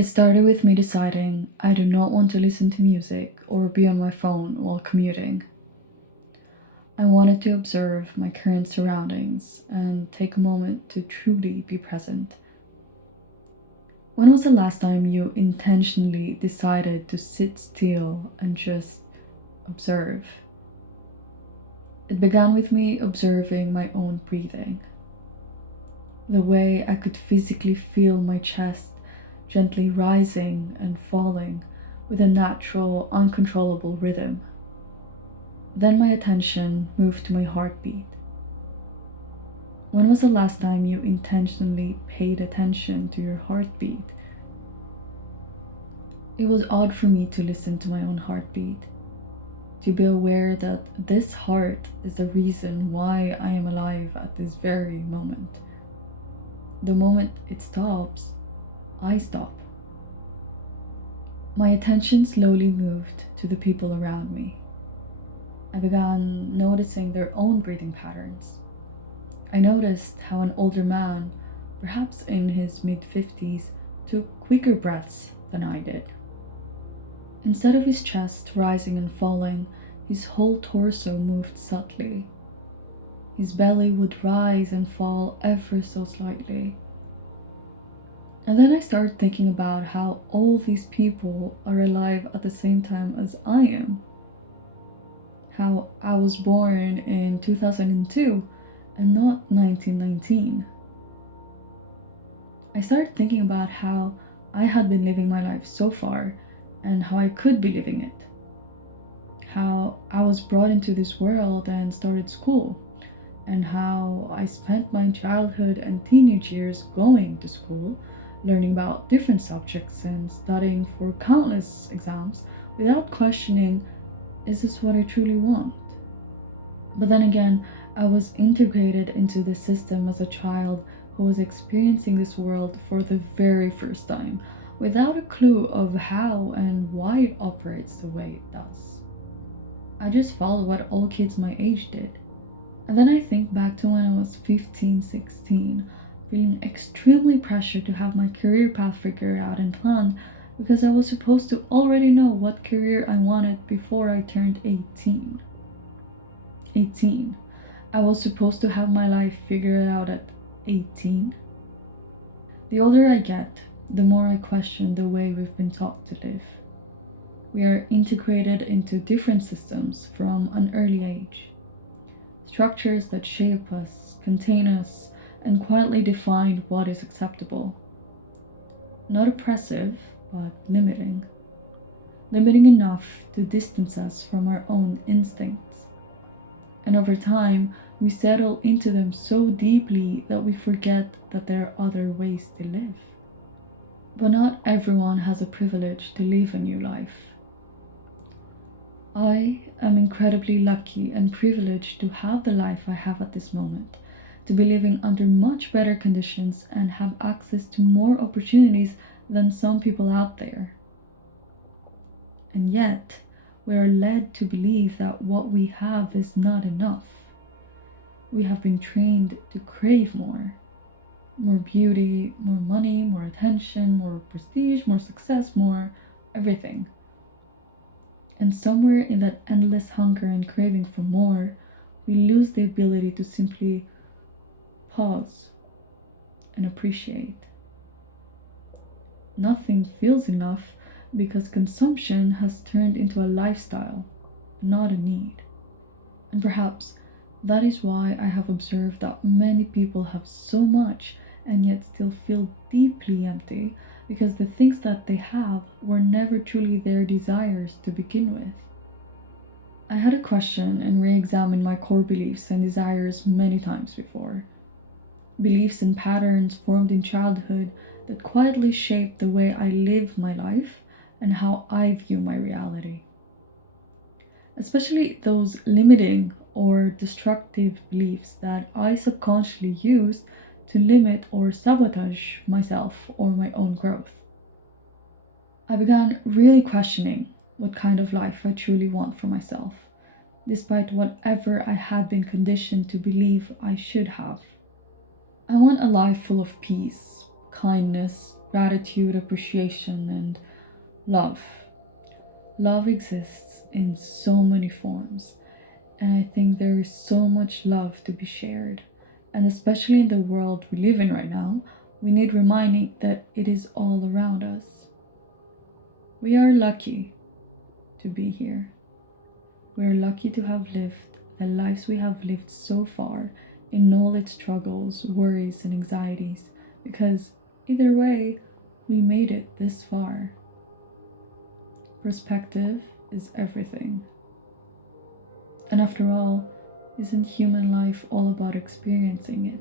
It started with me deciding I do not want to listen to music or be on my phone while commuting. I wanted to observe my current surroundings and take a moment to truly be present. When was the last time you intentionally decided to sit still and just observe? It began with me observing my own breathing, the way I could physically feel my chest gently rising and falling with a natural, uncontrollable rhythm. Then my attention moved to my heartbeat. When was the last time you intentionally paid attention to your heartbeat? It was odd for me to listen to my own heartbeat, to be aware that this heart is the reason why I am alive at this very moment. The moment it stops, I stop. My attention slowly moved to the people around me. I began noticing their own breathing patterns. I noticed how an older man, perhaps in his mid-50s, took quicker breaths than I did. Instead of his chest rising and falling, his whole torso moved subtly. His belly would rise and fall ever so slightly. And then I started thinking about how all these people are alive at the same time as I am. How I was born in 2002 and not 1919. I started thinking about how I had been living my life so far and how I could be living it. How I was brought into this world and started school, and how I spent my childhood and teenage years going to school, learning about different subjects and studying for countless exams without questioning, is this what I truly want? But then again, I was integrated into the system as a child who was experiencing this world for the very first time, without a clue of how and why it operates the way it does. I just followed what all kids my age did. And then I think back to when I was 15, 16, feeling extremely pressured to have my career path figured out and planned because I was supposed to already know what career I wanted before I turned 18. 18. I was supposed to have my life figured out at 18. The older I get, the more I question the way we've been taught to live. We are integrated into different systems from an early age. Structures that shape us, contain us, and quietly define what is acceptable. Not oppressive, but limiting. Limiting enough to distance us from our own instincts. And over time, we settle into them so deeply that we forget that there are other ways to live. But not everyone has a privilege to live a new life. I am incredibly lucky and privileged to have the life I have at this moment, to be living under much better conditions and have access to more opportunities than some people out there. And yet, we are led to believe that what we have is not enough. We have been trained to crave more. More beauty, more money, more attention, more prestige, more success, more everything. And somewhere in that endless hunger and craving for more, we lose the ability to simply pause and appreciate. Nothing feels enough because consumption has turned into a lifestyle, not a need. And perhaps that is why I have observed that many people have so much and yet still feel deeply empty because the things that they have were never truly their desires to begin with. I had to question and re examine my core beliefs and desires many times before. Beliefs and patterns formed in childhood that quietly shape the way I live my life and how I view my reality. Especially those limiting or destructive beliefs that I subconsciously used to limit or sabotage myself or my own growth. I began really questioning what kind of life I truly want for myself, despite whatever I had been conditioned to believe I should have. I want a life full of peace, kindness, gratitude, appreciation, and love. Love exists in so many forms, and I think there is so much love to be shared. And especially in the world we live in right now, we need reminding that it is all around us. We are lucky to be here. We are lucky to have lived the lives we have lived so far in all its struggles, worries, and anxieties, because either way, we made it this far. Perspective is everything. And after all, isn't human life all about experiencing it?